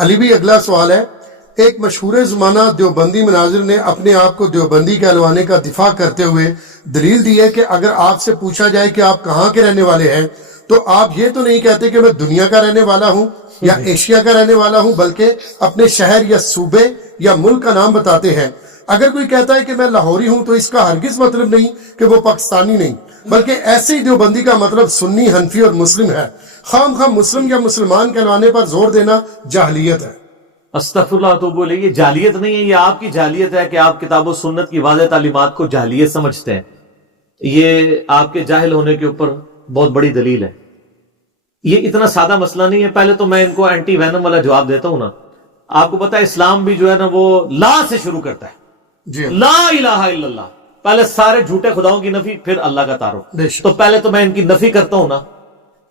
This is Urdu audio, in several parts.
علی بھی اگلا سوال ہے، ایک مشہور زمانہ دیوبندی مناظر نے اپنے آپ کو دیوبندی کہلوانے کا دفاع کرتے ہوئے دلیل دی ہے کہ اگر آپ سے پوچھا جائے کہ آپ کہاں کے رہنے والے ہیں تو آپ یہ تو نہیں کہتے کہ میں دنیا کا رہنے والا ہوں یا ایشیا کا رہنے والا ہوں، بلکہ اپنے شہر یا صوبے یا ملک کا نام بتاتے ہیں۔ اگر کوئی کہتا ہے کہ میں لاہوری ہوں تو اس کا ہرگز مطلب نہیں کہ وہ پاکستانی نہیں، بلکہ ایسے ہی دیوبندی کا مطلب سنی، حنفی اور مسلم ہے۔ خام خام مسلم یا مسلمان کہلوانے پر زور دینا جاہلیت ہے۔ استغفر اللہ تو بولے یہ جاہلیت نہیں ہے، یہ آپ کی جاہلیت ہے کہ آپ کتاب و سنت کی واضح تعلیمات کو جاہلیت سمجھتے ہیں۔ یہ آپ کے جاہل ہونے کے اوپر بہت بڑی دلیل ہے۔ یہ اتنا سادہ مسئلہ نہیں ہے۔ پہلے تو میں ان کو اینٹی وینم والا جواب دیتا ہوں نا۔ آپ کو پتا ہے اسلام بھی جو ہے نا وہ لا سے شروع کرتا ہے، جی لا الہ الا اللہ، پہلے سارے جھوٹے خداؤں کی نفی، پھر اللہ کا تعارف۔ تو پہلے تو میں ان کی نفی کرتا ہوں نا،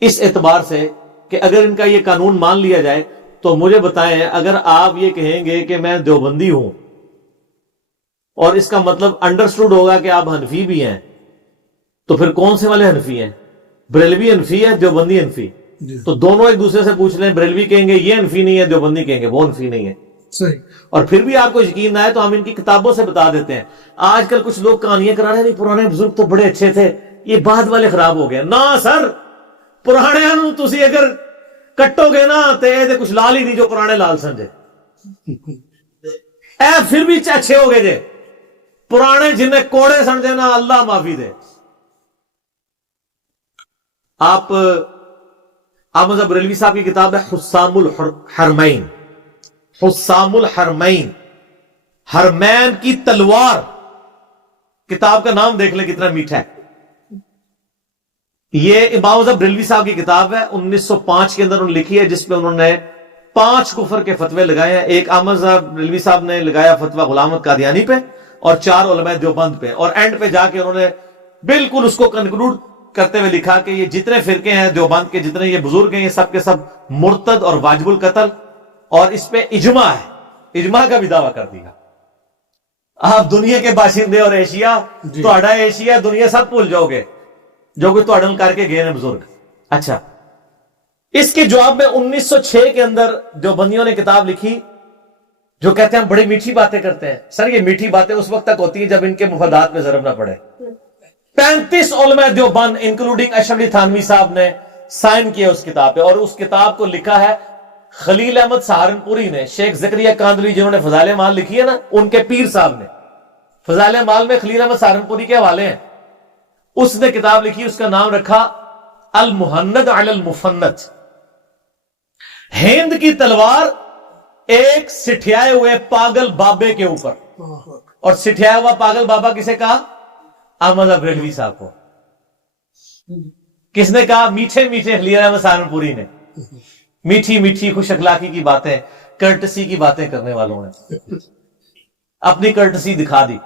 اس اعتبار سے کہ اگر ان کا یہ قانون مان لیا جائے تو مجھے بتائیں، اگر آپ یہ کہیں گے کہ میں دیوبندی ہوں اور اس کا مطلب انڈرسٹوڈ ہوگا کہ آپ حنفی بھی ہیں، تو پھر کون سے والے حنفی ہیں؟ بریلوی حنفی ہے، دیوبندی حنفی؟ تو دونوں ایک دوسرے سے پوچھ لیں، بریلوی کہیں گے یہ حنفی نہیں ہے، دیوبندی کہیں گے وہ حنفی نہیں ہے۔ صحیح۔ اور پھر بھی آپ کو یقین نہ آئے تو ہم ان کی کتابوں سے بتا دیتے ہیں۔ آج کل کچھ لوگ کہانیاں کرا رہے ہیں، نہیں پرانے بزرگ تو بڑے اچھے تھے، یہ بعد والے خراب ہو گئے۔ نہ سر، پرانے تسی اگر کٹو گے نا تو یہ کچھ لال ہی نہیں جو پرانے لال سمجھے، اے پھر بھی اچھے ہو گئے جے۔ پرانے جنہیں کوڑے سمجھے نا، اللہ معافی دے۔ آپ احمد بریلوی صاحب کی کتاب ہے حسام الحرمین، حسام الحرمین، حرمین کی تلوار، کتاب کا نام دیکھ لیں کتنا میٹھا ہے۔ یہ امام بریلوی صاحب کی کتاب ہے، 1905 کے اندر انہوں نے لکھی ہے، جس پہ انہوں نے 5 کفر کے فتوے لگائے ہیں۔ ایک احمد بریلوی صاحب نے لگایا فتویٰ غلام احمد قادیانی پہ، اور 4 علماء دیوبند پہ، اور اینڈ پہ جا کے انہوں نے بالکل اس کو کنکلوڈ کرتے ہوئے لکھا کہ یہ جتنے فرقے ہیں دیوبند کے، جتنے یہ بزرگ ہیں، یہ سب کے سب مرتد اور واجب القتل، اور اس پہ اجماع ہے، اجماع کا بھی دعویٰ کر دیا۔ آپ دنیا کے باشندے اور ایشیا، تہاڈا ایشیا دنیا سب بھول جاؤ گے جو کوئی تہاڈے نال کر کے گئے ہیں بزرگ۔ اچھا، اس کے جواب میں 1906 کے اندر دیوبندیوں نے کتاب لکھی جو کہتے ہیں ہم بڑی میٹھی باتیں کرتے ہیں۔ سر یہ میٹھی باتیں اس وقت تک ہوتی ہیں جب ان کے مفادات میں ضرب نہ پڑے۔ 35 علماء دیوبند انکلوڈنگ اشرف علی تھانوی صاحب نے سائن کیا اس کتاب پہ، اور اس کتاب کو لکھا ہے خلیل احمد سہارنپوری نے۔ شیخ زکریا کاندلی جنہوں نے فضائل اعمال لکھی ہے نا، ان کے پیر صاحب نے فضائل اعمال میں خلیل احمد سہارنپوری کے حوالے ہیں، اس نے کتاب لکھی، اس کا نام رکھا المہند علی المفند، ہند کی تلوار ایک سٹھیائے ہوئے پاگل بابے کے اوپر۔ اور سٹھیایا ہوا پاگل بابا کسے کہا؟ احمد بریلوی صاحب کو۔ کس نے کہا؟ میٹھے میٹھے خلیل احمد سہارنپوری نے۔ میٹھی میٹھی خوش اخلاقی کی باتیں، کرٹسی کی باتیں کرنے والوں نے اپنی کرٹسی دکھا دی۔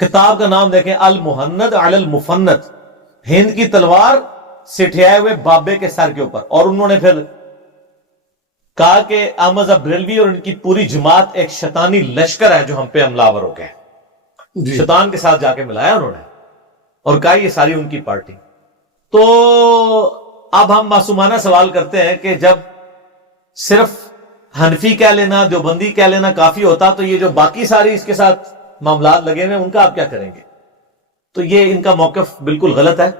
کتاب کا نام دیکھیں، المہند علی المفند، ہند کی تلوار سٹھیائے ہوئے بابے کے سر کے اوپر۔ اور انہوں نے پھر کہا کہ احمد بریلوی اور ان کی پوری جماعت ایک شیطانی لشکر ہے جو ہم پہ حملہ آور ہو گئے۔ شیطان کے ساتھ جا کے ملایا انہوں نے اور کہا یہ ساری ان کی پارٹی۔ تو اب ہم معصومانہ سوال کرتے ہیں کہ جب صرف حنفی کہہ لینا، دیوبندی کہہ لینا کافی ہوتا تو یہ جو باقی ساری اس کے ساتھ معاملات لگے ہوئے ان کا آپ کیا کریں گے؟ تو یہ ان کا موقف بالکل غلط ہے۔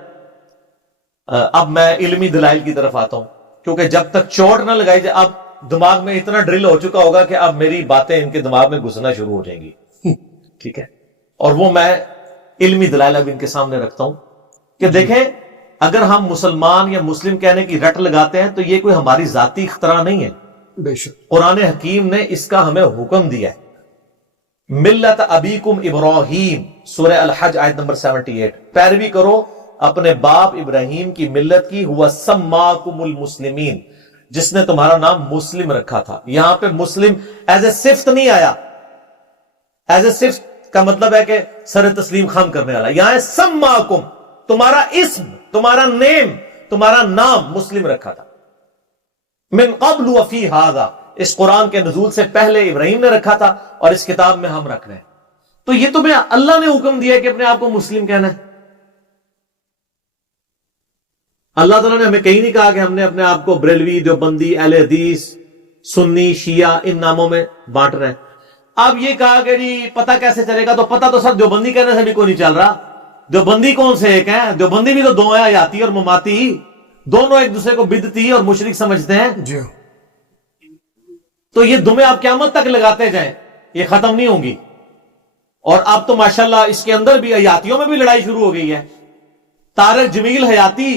اب میں علمی دلائل کی طرف آتا ہوں، کیونکہ جب تک چوٹ نہ لگائی جائے، اب دماغ میں اتنا ڈرل ہو چکا ہوگا کہ اب میری باتیں ان کے دماغ میں گھسنا شروع ہو جائیں گی، ٹھیک ہے؟ اور وہ میں علمی دلائل اب ان کے سامنے رکھتا ہوں کہ دیکھیں، اگر ہم مسلمان یا مسلم کہنے کی رٹ لگاتے ہیں تو یہ کوئی ہماری ذاتی اختراع نہیں ہے، بے شک قرآن حکیم نے اس کا ہمیں حکم دیا ہے۔ ملت ابیکم ابراہیم، سورہ الحج آیت نمبر 78، پیروی کرو اپنے باپ ابراہیم کی ملت کی، ہوا سماکم المسلمین، جس نے تمہارا نام مسلم رکھا تھا۔ یہاں پہ مسلم ایز اے صفت نہیں آیا، ایز اے صفت کا مطلب ہے کہ سر تسلیم خم کرنے والا، یہاں ہے سماکم، تمہارا اسم، تمہارا نیم، تمہارا نام مسلم رکھا تھا۔ من قبل وفی ھذا، اس قرآن کے نزول سے پہلے ابراہیم نے رکھا تھا اور اس کتاب میں ہم رکھ رہے ہیں۔ تو یہ تمہیں اللہ نے حکم دیا کہ اپنے آپ کو مسلم کہنا ہے۔ اللہ تعالیٰ نے ہمیں کہیں نہیں کہا کہ ہم نے اپنے آپ کو بریلوی، دیوبندی، اہل حدیث، سنی شیعہ ان ناموں میں بانٹ رہے ہیں. اب یہ کہا کہ جی پتہ کیسے چلے گا, تو پتہ تو سر دیوبندی کہنے سے بھی کوئی نہیں چل رہا. دیوبندی کون سے ایک ہیں؟ دیوبندی بھی تو دو ہیں, حیاتی اور مماتی. دونوں ایک دوسرے کو بدعتی اور مشرک سمجھتے ہیں. جی تو یہ دمیں آپ قیامت تک لگاتے جائیں, یہ ختم نہیں ہوں گی. اور اب تو ماشاءاللہ اس کے اندر بھی حیاتیوں میں بھی لڑائی شروع ہو گئی ہے. طارق جمیل حیاتی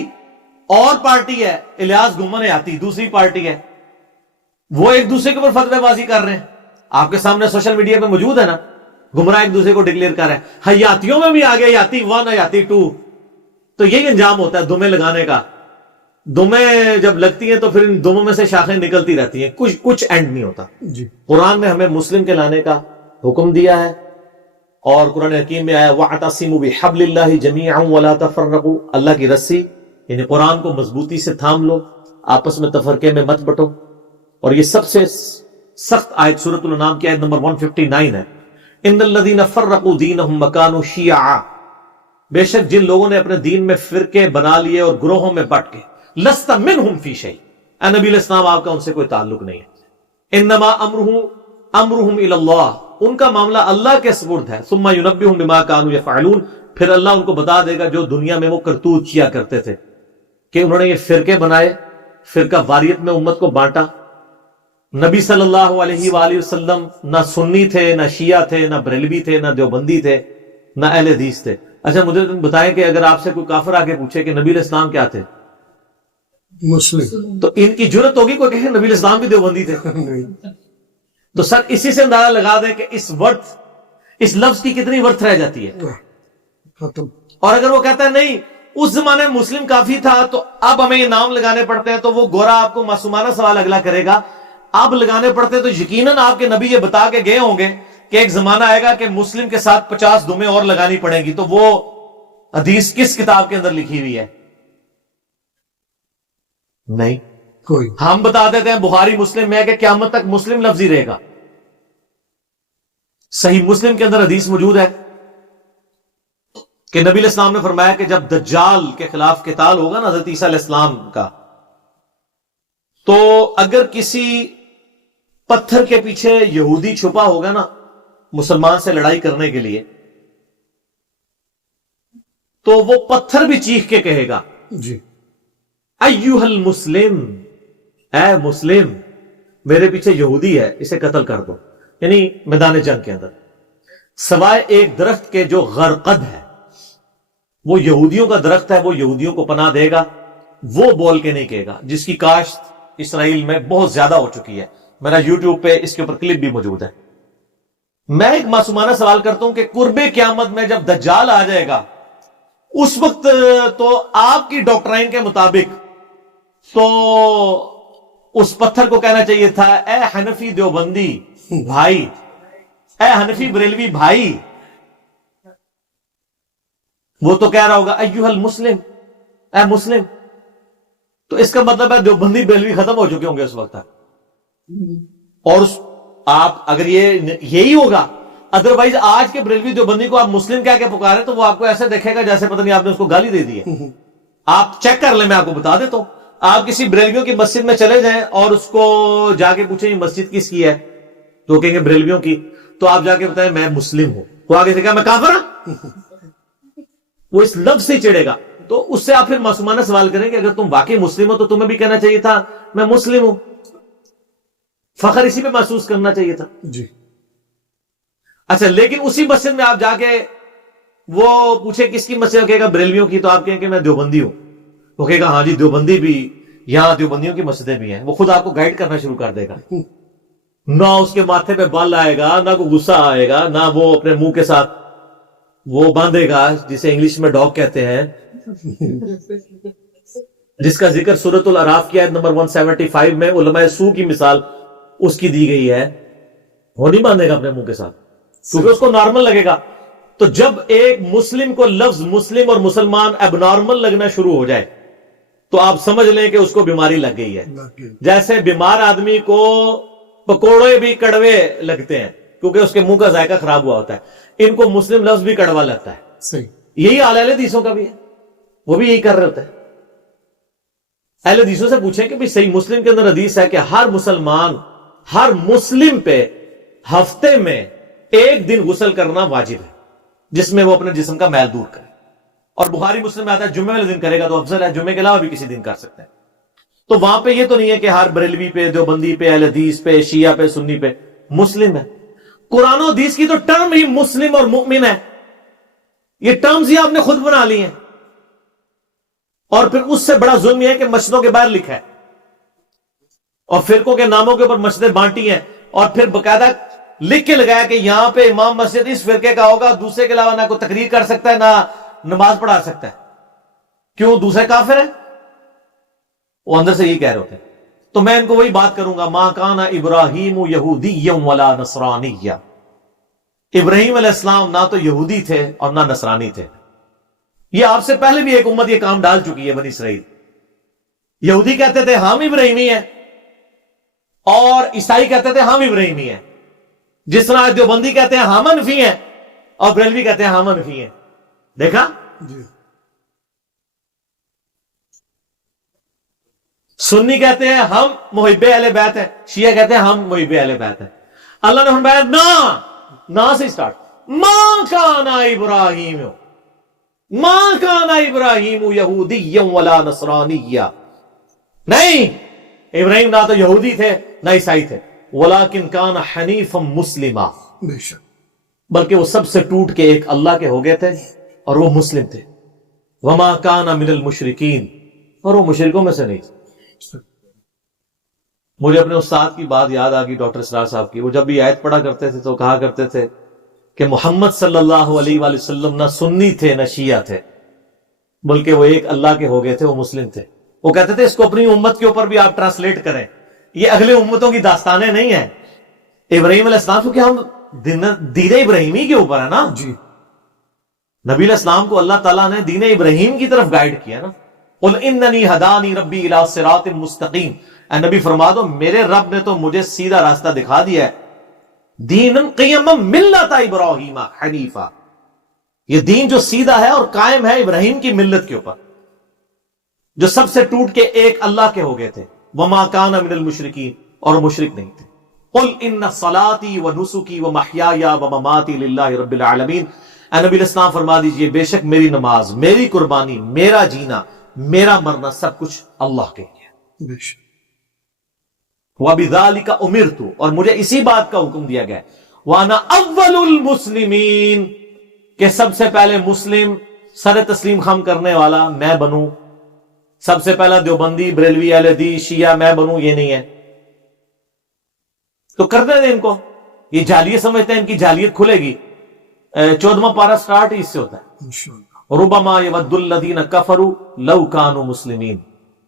اور پارٹی ہے, الیاس گمن حیاتی دوسری پارٹی ہے. وہ ایک دوسرے کے اوپر فتوی بازی کر رہے ہیں, آپ کے سامنے سوشل میڈیا پہ موجود ہے نا, گمراہ ایک دوسرے کو ڈکلیئر کر رہے ہیں. حیاتیوں میں بھی آگے حیاتی 1 حیاتی 2. تو یہی انجام ہوتا ہے دمیں لگانے کا. دمیں جب لگتی ہیں تو پھر ان دموں میں سے شاخیں نکلتی رہتی ہیں, کچھ اینڈ نہیں ہوتا. جی قرآن نے ہمیں مسلم کے لانے کا حکم دیا ہے, اور قرآن حکیم میں آیا وَاعْتَصِمُوا بِحَبْلِ اللَّهِ جَمِيعًا وَلَا تَفَرَّقُوا, اللہ کی رسی یعنی قرآن کو مضبوطی سے تھام لو, آپس میں تفرقے میں مت بٹو. اور یہ سب سے سخت آیت سورۃ الانعام کی آیت نمبر 159 ہے, ان الذین فرقوا دینہم وکانوا شیعا, بے شک جن لوگوں نے اپنے دین میں فرقے بنا لیے اور گروہوں میں بٹ کے, لست منہم فی شیء, اے نبی علیہ السلام آپ کا ان سے کوئی تعلق نہیں ہے. انما امرہم الی اللہ, ان کا معاملہ اللہ کے سپرد ہے. ثم ینبئہم بما کانوا یفعلون, پھر اللہ ان کو بتا دے گا جو دنیا میں وہ کرتوت کیا کرتے تھے, کہ انہوں نے یہ فرقے بنائے, فرقہ واریت میں امت کو بانٹا. نبی صلی اللہ علیہ وآلہ وسلم نہ سنی تھے, نہ شیعہ تھے, نہ بریلوی تھے, نہ دیوبندی تھے, نہ اہل حدیث تھے. اچھا مجھے تم بتائیں کہ اگر آپ سے کوئی کافر آگے پوچھے کہ نبی علیہ السلام کیا تھے, مسلم, تو ان کی جرت ہوگی کوئی کہے نبی علیہ السلام بھی دیوبندی تھے؟ تو سر اسی سے اندازہ لگا دیں کہ اس لفظ کی کتنی ورتھ رہ جاتی ہے. ختم. اور اگر وہ کہتا ہے نہیں اس زمانے میں مسلم کافی تھا تو اب ہمیں یہ نام لگانے پڑتے ہیں, تو وہ گورا آپ کو معصومانہ سوال اگلا کرے گا, اب لگانے پڑتے تو یقیناً آپ کے نبی یہ بتا کے گئے ہوں گے کہ ایک زمانہ آئے گا کہ مسلم کے ساتھ 50 دمیں اور لگانی پڑیں گی. تو وہ حدیث کس کتاب کے اندر لکھی ہوئی ہے؟ نہیں, کوئی. ہم بتا دیتے ہیں بخاری مسلم میں کہ قیامت تک مسلم لفظ ہی رہے گا. صحیح مسلم کے اندر حدیث موجود ہے کہ نبی علیہ السلام نے فرمایا کہ جب دجال کے خلاف قتال ہوگا نا حضرت عیسیٰ علیہ السلام کا, تو اگر کسی پتھر کے پیچھے یہودی چھپا ہوگا نا مسلمان سے لڑائی کرنے کے لیے, تو وہ پتھر بھی چیخ کے کہے گا جی ایوہ المسلم, اے مسلم, میرے پیچھے یہودی ہے, اسے قتل کر دو. یعنی میدان جنگ کے اندر سوائے ایک درخت کے جو غرقد ہے, وہ یہودیوں کا درخت ہے, وہ یہودیوں کو پناہ دے گا, وہ بول کے نہیں کہے گا, جس کی کاشت اسرائیل میں بہت زیادہ ہو چکی ہے. میرا یوٹیوب پہ اس کے اوپر کلپ بھی موجود ہے. میں ایک معصومانہ سوال کرتا ہوں کہ قرب قیامت میں جب دجال آ جائے گا, اس وقت تو آپ کی ڈاکٹرائن کے مطابق تو اس پتھر کو کہنا چاہیے تھا اے حنفی دیوبندی بھائی, اے حنفی بریلوی بھائی. وہ تو کہہ رہا ہوگا ایوہ المسلم, اے مسلم. تو اس کا مطلب ہے دیوبندی بریلوی ختم ہو چکے ہوں گے اس وقت تک. اور آپ اگر یہی ہوگا, ادروائز آج کے بریلوی دیوبندی کو آپ مسلم کہہ کے پکارے تو وہ آپ کو ایسے دیکھے گا جیسے پتہ نہیں آپ نے اس کو گالی دے دی ہے. آپ چیک کر لیں, میں آپ کو بتا دیتا ہوں. آپ کسی بریلویوں کی مسجد میں چلے جائیں اور اس کو جا کے پوچھیں یہ مسجد کس کی ہے, تو کہیں گے بریلویوں کی, تو آپ جا کے بتائیں میں مسلم ہوں, وہ آگے سے کہا میں کافر ہوں, وہ اس لفظ سے چڑھے گا. تو اس سے آپ پھر معصومانہ سوال کریں کہ اگر تم واقعی مسلم ہو تو تمہیں بھی کہنا چاہیے تھا میں مسلم ہوں, فخر اسی پہ محسوس کرنا چاہیے تھا. جی اچھا, لیکن اسی مسجد میں آپ جا کے وہ پوچھے کس کی مسجد, کہے گا بریلویوں کی, تو آپ کہیں کہ میں دیوبندی ہوں, وہ کہے گا ہاں جی دیوبندی بھی, یہاں دیوبندیوں کی مسجدیں بھی ہیں. وہ خود آپ کو گائیڈ کرنا شروع کر دے گا. نہ اس کے ماتھے پہ بال آئے گا, نہ کوئی غصہ آئے گا, نہ وہ اپنے منہ کے ساتھ وہ باندھے گا جسے انگلش میں ڈاگ کہتے ہیں, جس کا ذکر سورۃ الاعراف کی آیت نمبر 175 میں علماء سو کی مثال اس کی دی گئی ہے. وہ نہیں باندھے گا اپنے منہ کے ساتھ کیونکہ اس کو نارمل لگے گا. تو جب ایک مسلم کو لفظ مسلم اور مسلمان اب نارمل لگنا شروع ہو جائے تو آپ سمجھ لیں کہ اس کو بیماری لگ گئی ہے. جیسے بیمار آدمی کو پکوڑے بھی کڑوے لگتے ہیں کیونکہ اس کے منہ کا ذائقہ خراب ہوا ہوتا ہے, ان کو مسلم لفظ بھی کڑوا لگتا ہے. صحیح, یہی حال اہل حدیثوں کا بھی ہے, وہ بھی یہی کر رہے ہوتے ہیں. اہل حدیثوں سے پوچھیں کہ صحیح مسلم کے اندر حدیث ہے کہ ہر مسلمان ہر مسلم پہ ہفتے میں ایک دن غسل کرنا واجب ہے جس میں وہ اپنے جسم کا میل دور کرے. اور بخاری مسلم میں آتا ہے جمعے والے دن کرے گا تو افضل ہے, جمعے کے علاوہ بھی کسی دن کر سکتے ہیں. تو وہاں پہ یہ تو نہیں ہے کہ ہر بریلوی پہ, دیوبندی پہ, اہل حدیث پہ, شیعہ پہ, سنی پہ, مسلم ہے. قرآن و حدیث کی تو ٹرم ہی مسلم اور مؤمن ہے, یہ ٹرمز ہی آپ نے خود بنا لی ہیں. اور پھر اس سے بڑا ظلم یہ ہے کہ مسجدوں کے باہر لکھا ہے اور فرقوں کے ناموں کے اوپر مسجدیں بانٹی ہیں اور پھر باقاعدہ لکھ کے لگایا کہ یہاں پہ امام مسجد اس فرقے کا ہوگا, دوسرے کے علاوہ نہ کوئی تقریر کر سکتا ہے نہ نماز پڑھا سکتا ہے. کیوں؟ دوسرے کافر ہیں, وہ اندر سے یہی کہہ رہے ہوتے ہیں. تو میں ان کو وہی بات کروں گا, ما کان ابراہیم یہودی ولا نصرانی. ابراہیم علیہ السلام نہ تو یہودی تھے اور نہ نصرانی تھے. یہ آپ سے پہلے بھی ایک امت یہ کام ڈال چکی ہے, بنی اسرائیل. یہودی کہتے تھے ہم ابراہیمی ہیں اور عیسائی کہتے تھے ہم ابراہیمی ہیں. جس طرح دیوبندی کہتے ہیں ہم حنفی ہیں اور بریلوی کہتے ہیں ہم حنفی ہیں. دیکھا جی. سنی کہتے ہیں ہم محب اہل بیت ہیں, شیعہ کہتے ہیں ہم محب اہل بیت ہیں. اللہ نے فرمایا نہ سے اسٹارٹ, ما کان ابراہیم یہودی ولا نصرانی. نہیں, ابراہیم نہ تو یہودی تھے نہ عیسائی تھے. ولکن کان حنیفا مسلما, بے شک. بلکہ وہ سب سے ٹوٹ کے ایک اللہ کے ہو گئے تھے اور وہ مسلم تھے. وما کان من المشرکین, اور وہ مشرکوں میں سے نہیں تھے. مجھے اپنے استاد کی بات یاد آ گئی, ڈاکٹر اسرار صاحب کی. وہ جب بھی آیت پڑھا کرتے تھے تو کہا کرتے تھے کہ محمد صلی اللہ علیہ وآلہ وسلم نہ سنی تھے نہ شیعہ تھے, بلکہ وہ ایک اللہ کے ہو گئے تھے, وہ مسلم تھے. وہ کہتے تھے اس کو اپنی امت کے اوپر بھی آپ ٹرانسلیٹ کریں, یہ اگلے امتوں کی داستانیں نہیں ہیں. ابراہیم علیہ السلام کیونکہ ہم دین ابراہیمی کے اوپر ہے نا جی. نبی علیہ السلام کو اللہ تعالیٰ نے دین ابراہیم کی طرف گائیڈ کیا نا. قل اننی ہدانی ربی الی صراط مستقیم, اے نبی فرما دو میرے رب نے تو مجھے سیدھا راستہ دکھا دیا ہے. دین قیما ملت ابراہیم حنیفا, یہ دین جو سیدھا ہے اور قائم ہے ابراہیم کی ملت کے اوپر, جو سب سے ٹوٹ کے ایک اللہ کے ہو گئے تھے. وما کان من المشرکین, اور مشرک نہیں تھے. قل ان صلاتی ونسکی ومحیای ومماتی للہ رب العالمین, اے نبی الاسلام فرما دیجئے بے شک میری نماز, میری قربانی, میرا جینا, میرا مرنا سب کچھ اللہ کے لیے. بے شک. وَبِذَلِكَ أُمِرْتُ, اور مجھے اسی بات کا حکم دیا گیا. وَأَنَا أَوَّلُ الْمُسْلِمِينَ, کہ سب سے پہلے مسلم سر تسلیم خم کرنے والا میں بنوں. سب سے پہلا دیوبندی, بریلوی, اہل حدیث, شیعہ میں بنوں, یہ نہیں ہے. تو کرنے دیں ان کو, یہ جعلیت سمجھتے ہیں, ان کی جعلیت کھلے گی. 14واں پارہ سٹارٹ اس سے ہوتا ہے. انشاءاللہ. ربما یود الذین کفروا لو کانوا مسلمین,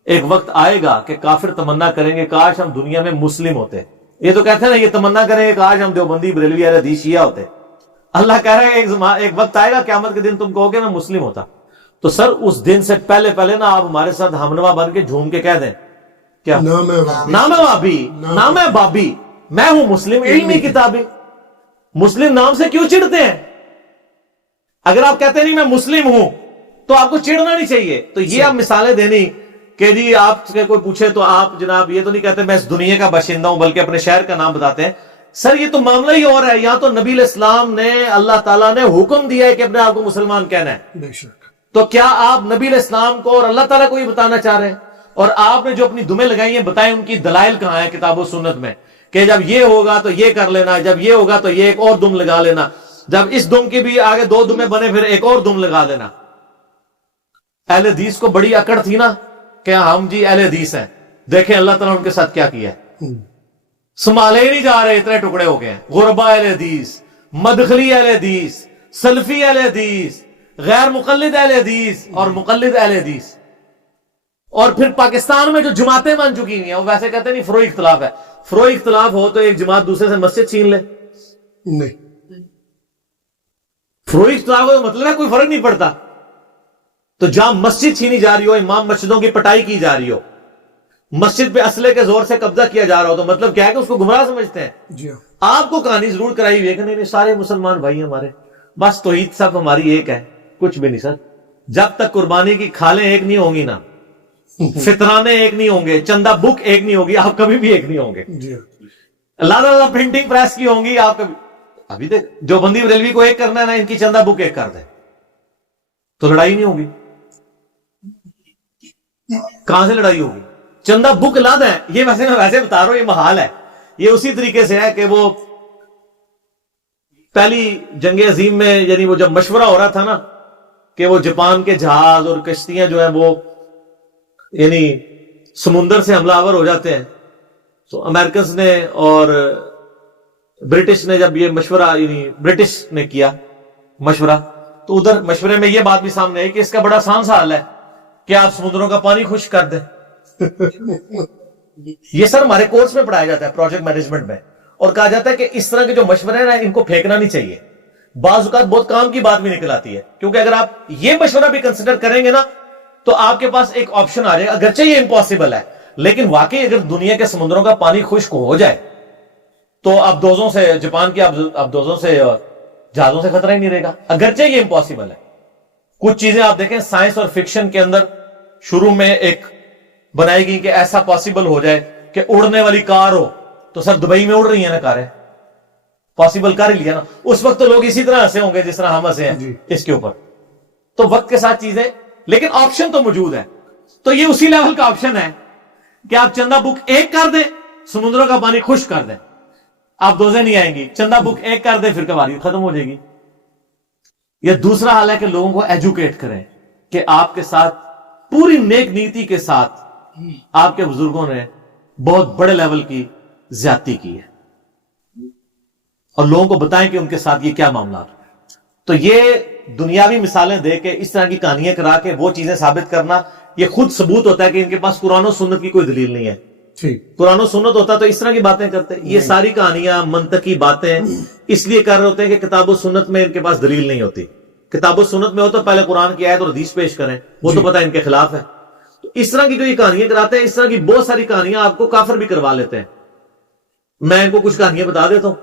ایک وقت آئے گا کہ کافر تمنا کریں گے کاش ہم دنیا میں مسلم ہوتے. یہ تو کہتے ہیں نا, یہ تمنا کریں گے کاش ہم دیوبندی, بریلوی, اہل حدیث, شیعہ ہوتے. اللہ کہہ رہا ہے ایک وقت آئے گا قیامت کے دن تم کہو گے میں مسلم ہوتا. تو سر اس دن سے پہلے نا آپ ہمارے ساتھ ہمنوا بن کے جھوم کے کہہ دیں کیا, نہ میں وابی, نہ میں وابی, نہ میں بابی, میں ہوں مسلم علمی کتابی. مسلم نام سے کیوں چڑھتے ہیں؟ اگر آپ کہتے نہیں میں مسلم ہوں تو آپ کو چڑھنا نہیں چاہیے. تو یہ آپ مثالیں دینی کہ جی آپ سے کوئی پوچھے تو آپ جناب یہ تو نہیں کہتے میں اس دنیا کا باشندہ ہوں, بلکہ اپنے شہر کا نام بتاتے ہیں. سر یہ تو معاملہ ہی اور ہے. یہاں تو نبی علیہ السلام نے, اللہ تعالیٰ نے حکم دیا ہے کہ اپنے آپ کو مسلمان کہنا ہے. بے شک. تو کیا آپ نبی علیہ السلام کو اور اللہ تعالیٰ کو یہ بتانا چاہ رہے ہیں؟ اور آپ نے جو اپنی دمیں لگائی ہیں بتائیں ان کی دلائل کہاں ہیں کتاب و سنت میں, کہ جب یہ ہوگا تو یہ کر لینا, جب یہ ہوگا تو یہ ایک اور دم لگا لینا, جب اس دم کے بھی آگے 2 دمیں بنے پھر ایک اور دم لگا دینا. اہل حدیث کو بڑی اکڑ تھی نا کہ ہم جی اہل حدیث ہیں, دیکھیں اللہ تعالیٰ نے ان کے ساتھ کیا کیا ہے. سنبھالے ہی نہیں جا رہے, اتنے ٹکڑے ہو گئے ہیں. غربا اہل حدیث, مدخلی اہل حدیث, سلفی اہل حدیث, غیر مقلد اہل حدیث اور مقلد اہل حدیث. اور پھر پاکستان میں جو جماعتیں بن چکی ہیں وہ ویسے کہتے نہیں فروئی اختلاف ہے. فروئی اختلاف ہو تو ایک جماعت دوسرے سے مسجد چھین لے, نہیں. فروئی اختلاف ہو تو مطلب ہے کوئی فرق نہیں پڑتا. تو جہاں مسجد چھینی جا رہی ہو, امام مسجدوں کی پٹائی کی جا رہی ہو, مسجد پہ اسلحے کے زور سے قبضہ کیا جا رہا ہو, تو مطلب کیا ہے کہ اس کو گمراہ سمجھتے ہیں. جی ہاں. آپ کو کہانی ضرور کرائی ہوئی ہے کہ نہیں سارے مسلمان بھائی ہمارے, بس توحید سب ہماری ایک ہے. کچھ بھی نہیں سر. جب تک قربانی کی کھالیں ایک نہیں ہوں گی نا, فطرانے ایک نہیں ہوں گے, چندہ بک ایک نہیں ہوگی, آپ کبھی بھی ایک نہیں ہوں گے. جی ہاں. اللہ پرنٹنگ پریس کی ہوں گی آپ ابھی دیکھ جو بندی بریلوی کو ایک کرنا ہے نا ان کی چندہ بک ایک کر دیں تو لڑائی نہیں ہوگی. کہاں سے لڑائی ہوگی؟ چندہ بک لا دیں. یہ ویسے میں ویسے بتا رہا ہوں یہ محال ہے. یہ اسی طریقے سے ہے کہ وہ پہلی جنگ عظیم میں یعنی وہ جب مشورہ ہو رہا تھا نا کہ وہ جاپان کے جہاز اور کشتیاں جو ہیں وہ یعنی سمندر سے حملہ آور ہو جاتے ہیں تو امریکنز نے اور برٹش نے جب یہ مشورہ یعنی برٹش نے کیا مشورہ تو ادھر مشورے میں یہ بات بھی سامنے آئی کہ اس کا بڑا آسان سا حل ہے کہ آپ سمندروں کا پانی خشک کر دیں. یہ سر ہمارے کورس میں پڑھایا جاتا ہے پروجیکٹ مینجمنٹ میں اور کہا جاتا ہے کہ اس طرح کے جو مشورے ہیں نا ان کو پھینکنا نہیں چاہیے. بعض اوقات بہت کام کی بات بھی نکل آتی ہے کیونکہ اگر آپ یہ مشورہ بھی کنسیڈر کریں گے نا تو آپ کے پاس ایک آپشن آ جائے گا. اگرچہ یہ امپاسبل ہے لیکن واقعی اگر دنیا کے سمندروں کا پانی خشک ہو جائے تو اب دوزوں سے جاپان کی اب دوزوں سے جہازوں سے خطرہ ہی نہیں رہے گا. اگرچہ یہ امپاسبل ہے. کچھ چیزیں آپ دیکھیں سائنس اور فکشن کے اندر شروع میں ایک بنائی گئی کہ ایسا پاسبل ہو جائے کہ اڑنے والی کار ہو تو سر دبئی میں اڑ رہی ہیں نا کاریں پاسبل کر ہی لیا نا. اس وقت تو لوگ اسی طرح ہنسے ہوں گے جس طرح ہم ہنسے ہیں اس کے اوپر. تو وقت کے ساتھ چیزیں لیکن آپشن تو موجود ہے. تو یہ اسی لیول کا آپشن ہے کہ آپ چندہ بک ایک کر دیں سمندروں کا پانی خشک کر دیں آپ دوزیں نہیں آئیں گی. چندہ بک ایک کر دیں پھر کباری ختم ہو جائے گی. یہ دوسرا حال ہے کہ لوگوں کو ایجوکیٹ کریں کہ آپ کے ساتھ پوری نیک نیتی کے ساتھ آپ کے بزرگوں نے بہت بڑے لیول کی زیادتی کی ہے اور لوگوں کو بتائیں کہ ان کے ساتھ یہ کیا معاملات. تو یہ دنیاوی مثالیں دے کے اس طرح کی کہانیاں کرا کے وہ چیزیں ثابت کرنا یہ خود ثبوت ہوتا ہے کہ ان کے پاس قرآن و سنت کی کوئی دلیل نہیں ہے. قرآن و سنت ہوتا تو اس طرح کی باتیں کرتے. یہ ساری کہانیاں منطقی باتیں اس لیے کر رہے ہوتے ہیں کہ کتاب و سنت میں ان کے پاس دلیل نہیں ہوتی. کتاب و سنت میں ہو تو پہلے قرآن کی آیت اور حدیث پیش کریں وہ تو پتہ ان کے خلاف ہے. تو اس طرح کی جو یہ کہانیاں کراتے ہیں اس طرح کی بہت ساری کہانیاں آپ کو کافر بھی کروا لیتے ہیں. میں ان کو کچھ کہانیاں بتا دیتا ہوں.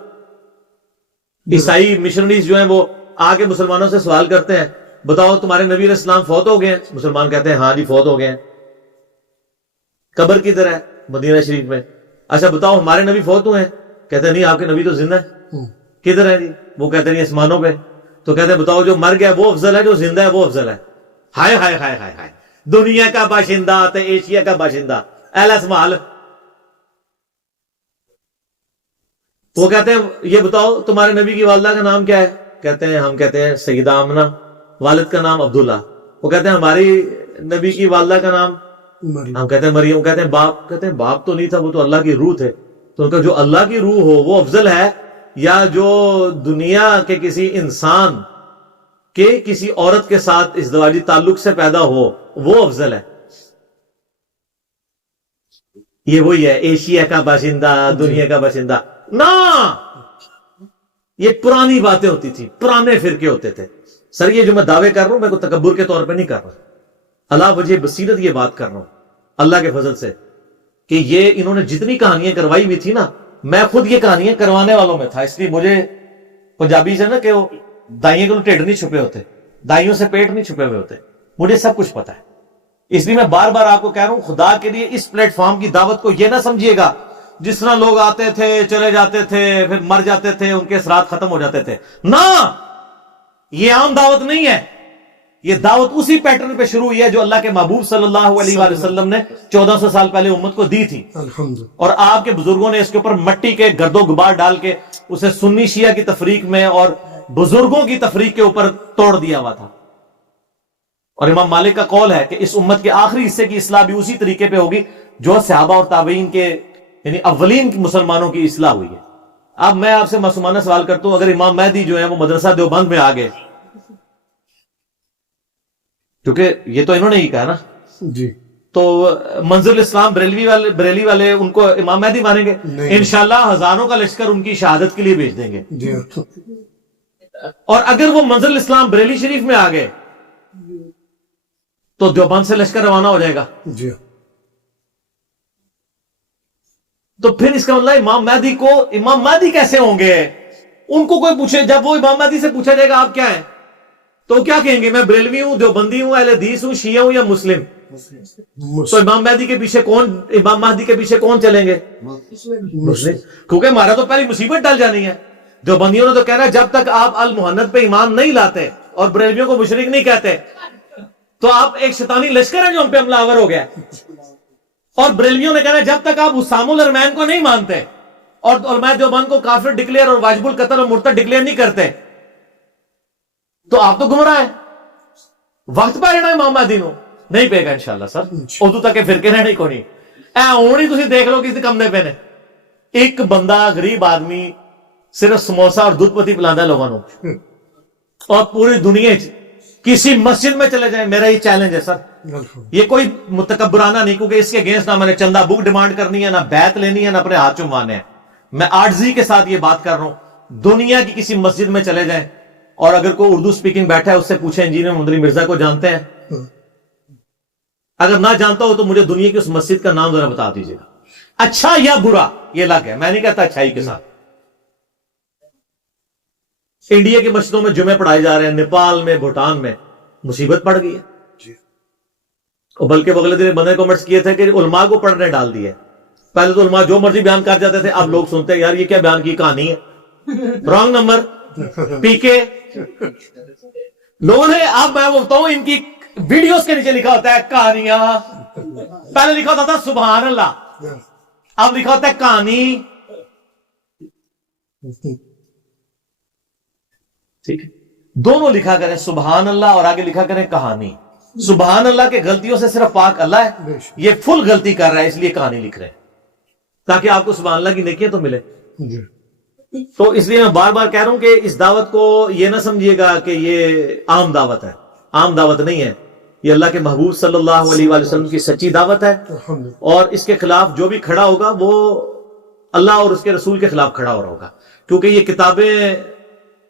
عیسائی مشنریز جو ہیں وہ آگے مسلمانوں سے سوال کرتے ہیں بتاؤ تمہارے نبی علیہ السلام فوت ہو گئے ہیں. مسلمان کہتے ہیں ہاں جی فوت ہو گئے ہیں. قبر کدھر ہے؟ مدینہ شریف میں. اچھا بتاؤ ہمارے نبی فوت ہوئے ہیں؟ کہتے ہیں نہیں آپ کے نبی تو زندہ ہے. کدھر ہے جی؟ وہ کہتے ہیں آسمانوں پہ. تو کہتے ہیں بتاؤ جو مر گیا وہ افضل ہے جو زندہ ہے وہ افضل ہے؟ ہائے ہائے ہائے ہائے ہائے دنیا کا باشندہ تو ایشیا کا باشندہ اہل اسمال. وہ کہتے ہیں یہ بتاؤ تمہارے نبی کی والدہ کا نام کیا ہے؟ کہتے ہیں ہم کہتے ہیں سیدہ آمنہ. والد کا نام عبداللہ. وہ کہتے ہیں ہماری نبی کی والدہ کا نام ہم کہتے ہیں مریم. کہتے ہیں باپ. کہتے ہیں باپ تو نہیں تھا وہ تو اللہ کی روح تھے. تو ان کا جو اللہ کی روح ہو وہ افضل ہے یا جو دنیا کے کسی انسان کے کسی عورت کے ساتھ ازدواجی تعلق سے پیدا ہو وہ افضل ہے؟ یہ وہی ہے ایشیا کا باشندہ دنیا کا باشندہ. نا یہ پرانی باتیں ہوتی تھی پرانے فرقے ہوتے تھے. سر یہ جو میں دعوے کر رہا ہوں میں کو تکبر کے طور پہ نہیں کر رہا اللہ وجہ بصیرت یہ بات کر رہا ہوں اللہ کے فضل سے کہ یہ انہوں نے جتنی کہانیاں کروائی ہوئی تھی نا میں خود یہ کہانیاں کروانے والوں میں تھا. اس لیے مجھے پنجابی سے نا کہ وہ دائیوں کے ٹیڈ نہیں چھپے ہوتے دائیوں سے پیٹ نہیں چھپے ہوئے ہوتے. مجھے سب کچھ پتا ہے. اس لیے میں بار بار آپ کو کہہ رہا ہوں خدا کے لیے اس پلیٹ فارم کی دعوت کو یہ نہ سمجھیے گا جس طرح لوگ آتے تھے چلے جاتے تھے پھر مر جاتے تھے ان کے اثرات ختم ہو جاتے تھے. نہ یہ عام دعوت نہیں ہے. یہ دعوت اسی پیٹرن پہ شروع ہوئی ہے جو اللہ کے محبوب صلی اللہ علیہ وآلہ وسلم نے 1400 سال پہلے امت کو دی تھی. اور آپ کے بزرگوں نے اس کے اوپر مٹی کے گرد و غبار ڈال کے اسے سنی شیعہ کی تفریق میں اور بزرگوں کی تفریق کے اوپر توڑ دیا ہوا تھا. اور امام مالک کا قول ہے کہ اس امت کے آخری حصے کی اصلاح بھی اسی طریقے پہ ہوگی جو صحابہ اور تابعین کے یعنی اولین مسلمانوں کی اصلاح ہوئی ہے. اب میں آپ سے معصومانہ سوال کرتا ہوں اگر امام مہدی جو ہے وہ مدرسہ دیوبند میں آ گئے کیونکہ یہ تو انہوں نے ہی کہا نا جی تو منظر اسلام بریلی والے ان کو امام مہدی مانیں گے؟ انشاءاللہ ہزاروں کا لشکر ان کی شہادت کے لیے بھیج دیں گے. اور اگر وہ منظر اسلام بریلی شریف میں آ گئے تو دیوبند سے لشکر روانہ ہو جائے گا. جی تو پھر اس کا مطلب امام مہدی کیسے ہوں گے؟ ان کو کوئی پوچھے جب وہ امام مہدی سے پوچھا جائے گا آپ کیا ہیں تو کیا کہیں گے میں بریلوی ہوں دیوبندی ہوں اہل حدیث ہوں شیعہ ہوں یا مسلم. تو امام مہدی کے پیچھے کون، امام مہدی کے پیچھے کون چلیں گے؟ مسلم، کیونکہ ہمارا تو پہلی مصیبت ڈال جانی ہے. جو بندیوں نے تو کہنا ہے جب تک آپ المحنت پہ ایمان نہیں لاتے اور بریلویوں کو مشرک نہیں کہتے تو آپ ایک شیطانی لشکر ہے جو ہم پہ حملہ آور ہو گیا. اور بریلویوں نے کہنا ہے جب تک آپ اسام الحرمین کو نہیں مانتے اور علماء دیوبند کو کافر ڈکلیئر اور واجب القتل اور مرتد ڈکلیئر نہیں کرتے تو آپ تو گمراہ ہیں. وقت پہ جانا امام مہدی نو نہیں پے گا انشاءاللہ سر. ادو تک فرقے رہنے کو نہیں اے ہونی تسی دیکھ لو کسی کمنے پہ نے ایک بندہ غریب آدمی صرف سموسا اور دودھ پتی پلانا ہے لوگوں کو اور پوری دنیا کسی مسجد میں چلے جائیں. میرا یہ چیلنج ہے سر, یہ کوئی متکبرانہ نہیں, کیونکہ اس کے اگینسٹ نہ میں نے چندہ بک ڈیمانڈ کرنی ہے, نہ بیعت لینی ہے, نہ اپنے ہاتھ چموانے ہیں. میں عاجزی کے ساتھ یہ بات کر رہا ہوں, دنیا کی کسی مسجد میں چلے جائیں اور اگر کوئی اردو سپیکنگ بیٹھا ہے اس سے پوچھیں انجینئر محمد علی مرزا کو جانتے ہیں؟ اگر نہ جانتا ہو تو مجھے دنیا کی اس مسجد کا نام ذرا بتا دیجیے گا, اچھا یا برا یہ الگ ہے, میں نہیں کہتا اچھائی کے ساتھ. انڈیا کی مسجدوں میں جمعے پڑھائے جا رہے ہیں, نیپال میں, بھوٹان میں مصیبت پڑ گئی ہے. اور بلکہ بغل دن بندے کمنٹس کیے تھے کہ علماء کو پڑھنے ڈال دیے. پہلے تو علماء جو مرضی بیان کر جاتے تھے, اب لوگ سنتے ہیں یار یہ کیا بیان کی کہانی ہے, رانگ نمبر پی کے لوگوں نے. اب میں بتاؤں ان کی ویڈیوز کے نیچے لکھا ہوتا ہے کہانیاں, پہلے لکھا ہوتا تھا سبحان اللہ, اب لکھا ہوتا ہے کہانی. ٹھیک ہے, دونوں لکھا کریں سبحان اللہ اور آگے لکھا کریں کہانی. سبحان اللہ کے غلطیوں سے صرف پاک اللہ ہے, یہ فل غلطی کر رہا ہے اس لیے کہانی لکھ رہے ہیں تاکہ آپ کو سبحان اللہ کی نیکیاں تو ملے. تو اس لیے میں بار بار کہہ رہا ہوں کہ اس دعوت کو یہ نہ سمجھیے گا کہ یہ عام دعوت ہے, عام دعوت نہیں ہے. یہ اللہ کے محبوب صلی اللہ علیہ وآلہ وسلم کی سچی دعوت ہے, اور اس کے خلاف جو بھی کھڑا ہوگا وہ اللہ اور اس کے رسول کے خلاف کھڑا ہو رہا ہوگا. کیونکہ یہ کتابیں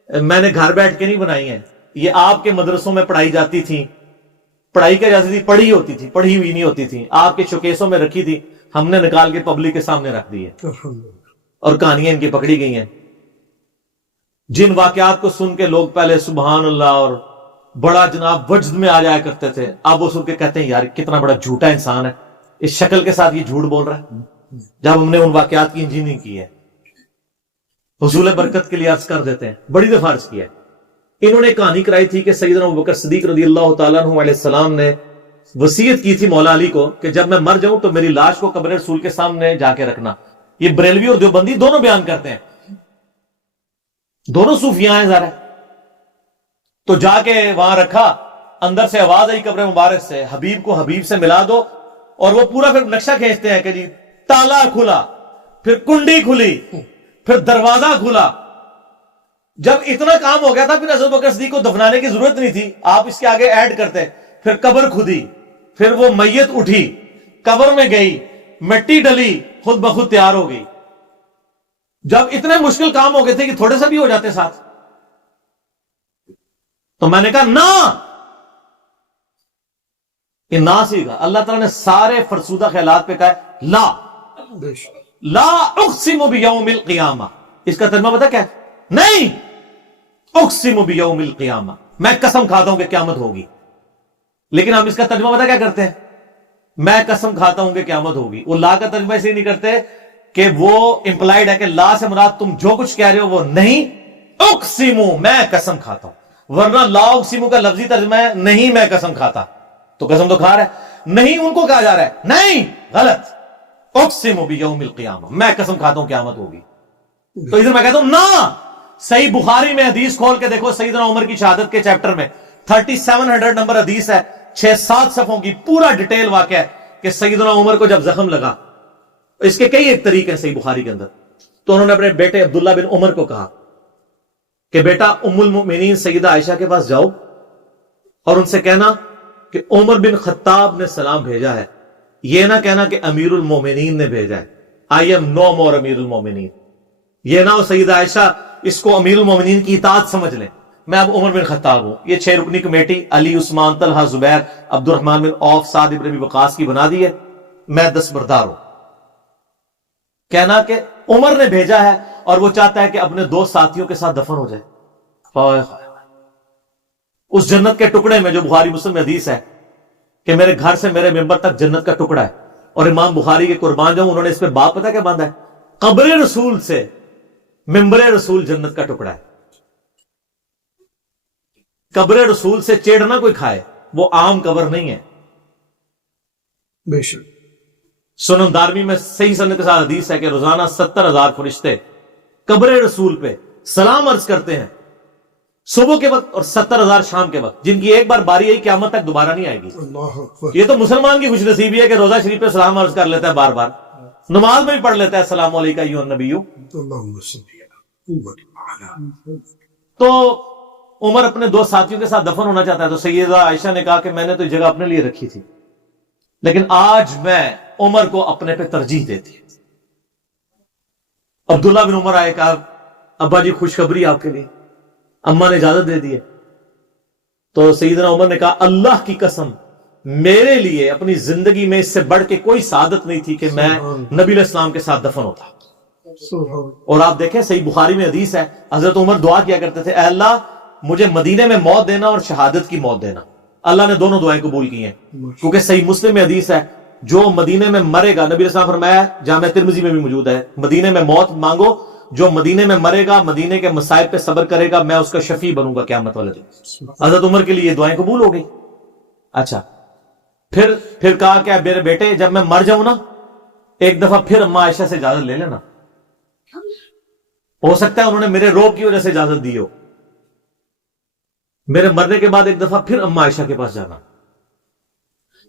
میں نے گھر بیٹھ کے نہیں بنائی ہیں, یہ آپ کے مدرسوں میں پڑھائی جاتی تھی, پڑھائی کی جاتی تھی, پڑھی ہوتی تھی, پڑھی ہوئی نہیں ہوتی تھی, آپ کے شوکیسوں میں رکھی تھی, ہم نے نکال کے پبلک کے سامنے رکھ دی ہے, اور کہانیاں ان کی پکڑی گئی ہیں. جن واقعات کو سن کے لوگ پہلے سبحان اللہ اور بڑا جناب وجد میں آ جایا کرتے تھے, اب وہ سن کے کہتے ہیں یار کتنا بڑا جھوٹا انسان ہے, اس شکل کے ساتھ یہ جھوٹ بول رہا ہے, جب ہم نے ان واقعات کی انجینئرنگ کی ہے. حصول برکت کے لیے عرض کر دیتے ہیں, بڑی دفعہ عرض کیا ہے. انہوں نے کہانی کرائی تھی کہ سیدنا ابوبکر صدیق رضی اللہ تعالیٰ عنہ علیہ السلام نے وصیت کی تھی مولا علی کو کہ جب میں مر جاؤں تو میری لاش کو قبر رسول کے سامنے جا کے رکھنا. یہ بریلوی اور دیوبندی دونوں بیان کرتے ہیں, دونوں صوفیاں ہیں ذرا. تو جا کے وہاں رکھا, اندر سے آواز آئی قبر مبارک سے, حبیب کو حبیب سے ملا دو, اور وہ پورا پھر نقشہ کھینچتے ہیں کہ جی تالا کھلا, پھر کنڈی کھلی, پھر دروازہ کھلا. جب اتنا کام ہو گیا تھا پھر حضرت بکر صدیق کو دفنانے کی ضرورت نہیں تھی, آپ اس کے آگے ایڈ کرتے. پھر قبر کھدی, پھر وہ میت اٹھی, قبر میں گئی, مٹی ڈلی, خود بخود تیار ہو گئی. جب اتنے مشکل کام ہو گئے تھے کہ تھوڑے سے بھی ہو جاتے ساتھ, تو میں نے کہا نہ, یہ نہ سیکھا. اللہ تعالیٰ نے سارے فرسودہ خیالات پہ کہا لا اقسم بیوم القیامہ. اس کا ترجمہ پتہ کیا ہے؟ نہیں, اقسم بیوم القیامہ, میں قسم کھاتا ہوں کہ قیامت ہوگی. لیکن ہم اس کا ترجمہ پتہ کیا کرتے ہیں؟ میں قسم کھاتا ہوں کہ قیامت ہوگی. وہ لا کا ترجمہ اسے نہیں کرتے کہ وہ امپلائیڈ ہے کہ لا سے مراد تم جو کچھ کہہ رہے ہو وہ نہیں, اقسمو میں قسم کھاتا ہوں. ورنہ لا اقسمو کا لفظی ترجمہ ہے نہیں میں قسم کھاتا, تو قسم تو کھا رہا ہے. نہیں ان کو کہا جا رہا ہے, نہیں غلط, اقسم بیوم القیامہ, میں قسم کھاتا ہوں قیامت ہوگی. تو ادھر میں کہتا ہوں نہ. صحیح بخاری میں حدیث کھول کے دیکھو, سیدنا عمر کی شہادت کے چیپٹر میں 3700 نمبر حدیث ہے, 6-7 صفحوں کی پورا ڈیٹیل واقعہ ہے کہ سیدنا عمر کو جب زخم لگا, اس کے کئی ایک طریقے ہیں صحیح بخاری کے اندر, تو انہوں نے اپنے بیٹے عبداللہ بن عمر کو کہا کہ بیٹا ام المؤمنین سیدہ عائشہ کے پاس جاؤ اور ان سے کہنا کہ عمر بن خطاب نے سلام بھیجا ہے, یہ نہ کہنا کہ امیر المومنین نے بھیجا ہے, آئی ایم نو مور امیر المومنین. یہ نہ ہو سیدہ عائشہ اس کو امیر المومنین کی اطاعت سمجھ لیں, میں اب عمر بن خطاب ہوں. یہ 6 رکنی کمیٹی علی, عثمان, طلحہ, زبیر, عبد الرحمن بن عوف, سعد بن ابی وقاص کی بنا دی ہے, میں دستبردار ہوں. کہنا کہ عمر نے بھیجا ہے اور وہ چاہتا ہے کہ اپنے 2 ساتھیوں کے ساتھ دفن ہو جائے. اس جنت کے ٹکڑے میں جو بخاری مسلم میں حدیث ہے کہ میرے گھر سے میرے ممبر تک جنت کا ٹکڑا ہے. اور امام بخاری کے قربان جاؤں، انہوں نے اس پہ باب پتہ کیا باندھا ہے؟ قبر رسول سے ممبر رسول جنت کا ٹکڑا ہے. قبر رسول سے چیڑنا کوئی کھائے، وہ عام قبر نہیں ہے. بے شک. سنن دارمی میں صحیح سند کے ساتھ حدیث ہے کہ روزانہ 70,000 فرشتے قبر رسول پہ سلام عرض کرتے ہیں صبح کے وقت، اور 70,000 شام کے وقت، جن کی ایک بار باری آئی قیامت تک دوبارہ نہیں آئے گی. اللہ اکبر. یہ تو مسلمان کی خوش نصیبی ہے کہ روزہ شریف پہ سلام عرض کر لیتا ہے بار بار، نماز میں بھی پڑھ لیتا ہے السلام علیکم ایھا النبی. اللہم صلی علی. تو عمر اپنے 2 ساتھیوں کے ساتھ دفن ہونا چاہتا ہے، تو سیدہ عائشہ نے کہا کہ میں نے تو جگہ اپنے لیے رکھی تھی، لیکن آج میں عمر کو اپنے پہ ترجیح دیتی. عبداللہ بن عمر آئے، کہا ابا جی خوشخبری آپ کے لیے، اماں نے اجازت دے دی ہے. تو سیدنا عمر نے کہا اللہ کی قسم، میرے لیے اپنی زندگی میں اس سے بڑھ کے کوئی سعادت نہیں تھی کہ میں نبی علیہ السلام کے ساتھ دفن ہوتا. اور آپ دیکھیں صحیح بخاری میں حدیث ہے، حضرت عمر دعا کیا کرتے تھے، اے اللہ مجھے مدینے میں موت دینا اور شہادت کی موت دینا. اللہ نے دونوں دعائیں قبول کی ہیں، کیونکہ صحیح مسلم میں حدیث ہے جو مدینے میں مرے گا، نبی علیہ السلام فرمایا، جامع ترمذی میں بھی موجود ہے، مدینے میں موت مانگو، جو مدینے میں مرے گا، مدینے کے مصائب پہ صبر کرے گا، میں اس کا شفیع بنوں گا قیامت والے دن. حضرت عمر کے لیے یہ دعائیں قبول ہو گئی. اچھا پھر کہا کہ میرے بیٹے جب میں مر جاؤں نا، ایک دفعہ پھر اماں عائشہ سے اجازت لے لینا، ہو سکتا ہے انہوں نے میرے روب کی وجہ سے اجازت دی ہو. میرے مرنے کے بعد ایک دفعہ پھر اماں عائشہ کے پاس جانا.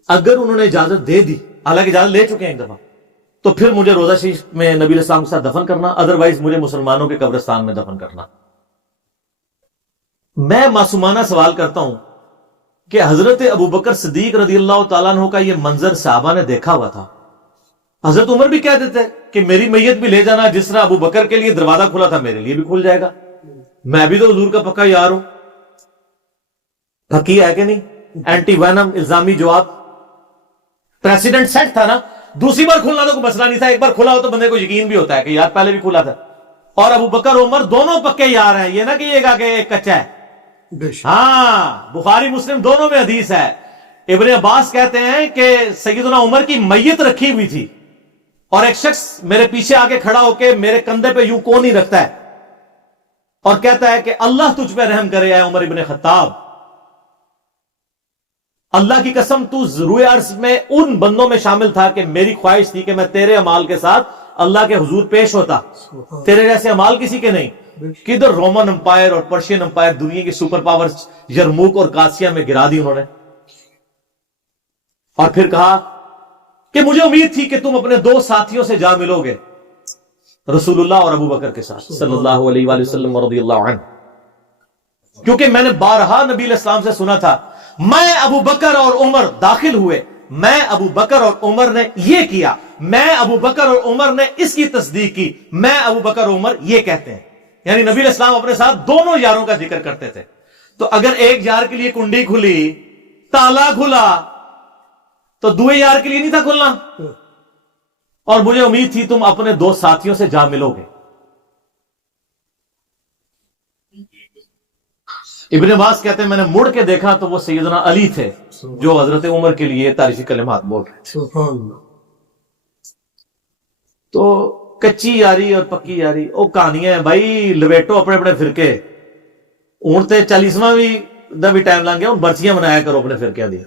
اگر انہوں نے اجازت دے دی، حالانکہ اجازت لے چکے ہیں ایک دفعہ، تو پھر مجھے روزہ شریف میں نبی علیہ السلام کے ساتھ دفن کرنا، ادروائز مجھے مسلمانوں کے قبرستان میں دفن کرنا. میں معصومانہ سوال کرتا ہوں کہ حضرت ابوبکر صدیق رضی اللہ تعالیٰ عنہ کا یہ منظر صحابہ نے دیکھا ہوا تھا. حضرت عمر بھی کہہ دیتے کہ میری میت بھی لے جانا، جس طرح ابوبکر کے لیے دروازہ کھلا تھا میرے لیے بھی کھل جائے گا، میں بھی تو حضور کا پکا یار ہوں. پکی ہے کہ نہیں؟ اینٹی وینم الزامی جواب. پریسیڈنٹ سیٹ تھا نا، دوسری بار کھلنا تو کوئی مسئلہ نہیں تھا، ایک بار کھلا ہو تو بندے کو یقین بھی ہوتا ہے کہ یار پہلے بھی کھلا تھا. اور ابوبکر عمر دونوں پکے یار ہیں، یہ نہ کہ یہ کہا کہ ایک کچا ہے. ہاں بخاری مسلم دونوں میں حدیث ہے. ابن عباس کہتے ہیں کہ سیدنا عمر کی میت رکھی ہوئی تھی، اور ایک شخص میرے پیچھے آ کے کھڑا ہو کے میرے کندھے پہ یوں کون ہی رکھتا ہے اور کہتا ہے کہ اللہ تجھ پہ رحم کرے اے عمر ابن خطاب، اللہ کی قسم تو روئے عرض میں ان بندوں میں شامل تھا کہ میری خواہش تھی کہ میں تیرے اعمال کے ساتھ اللہ کے حضور پیش ہوتا. تیرے جیسے اعمال کسی کے نہیں. کدھر رومن امپائر اور پرشین امپائر، دنیا کی سپر پاور یرموک اور قادسیہ میں گرا دی انہوں نے. اور پھر کہا کہ مجھے امید تھی کہ تم اپنے 2 ساتھیوں سے جا ملو گے، رسول اللہ اور ابو بکر کے ساتھ صلی اللہ علیہ وآلہ وسلم رضی اللہ عنہ، کیونکہ میں نے بارہا نبی علیہ السلام سے سنا تھا، میں ابو بکر اور عمر داخل ہوئے، میں ابو بکر اور عمر نے یہ کیا، میں ابو بکر اور عمر نے اس کی تصدیق کی، میں ابو بکر اور عمر یہ کہتے ہیں. یعنی نبی علیہ السلام اپنے ساتھ دونوں یاروں کا ذکر کرتے تھے. تو اگر ایک یار کے لیے کنڈی کھلی، تالا کھلا، تو دوسرے یار کے لیے نہیں تھا کھلنا. اور مجھے امید تھی تم اپنے 2 ساتھیوں سے جا ملو گے. ابن عباس کہتے ہیں میں نے مڑ کے دیکھا تو وہ سیدنا علی تھے جو حضرت عمر کے لیے تاریخی کلمات بول رہے تھے. تو کچی یاری اور پکی یاری وہ کہانیاں ہیں بھائی. لویٹو اپنے اپنے فرقے، ہوں تے 40واں بھی ٹائم لنگ گیا، ہوں برسیاں منایا کرو اپنے فرقیاں دی.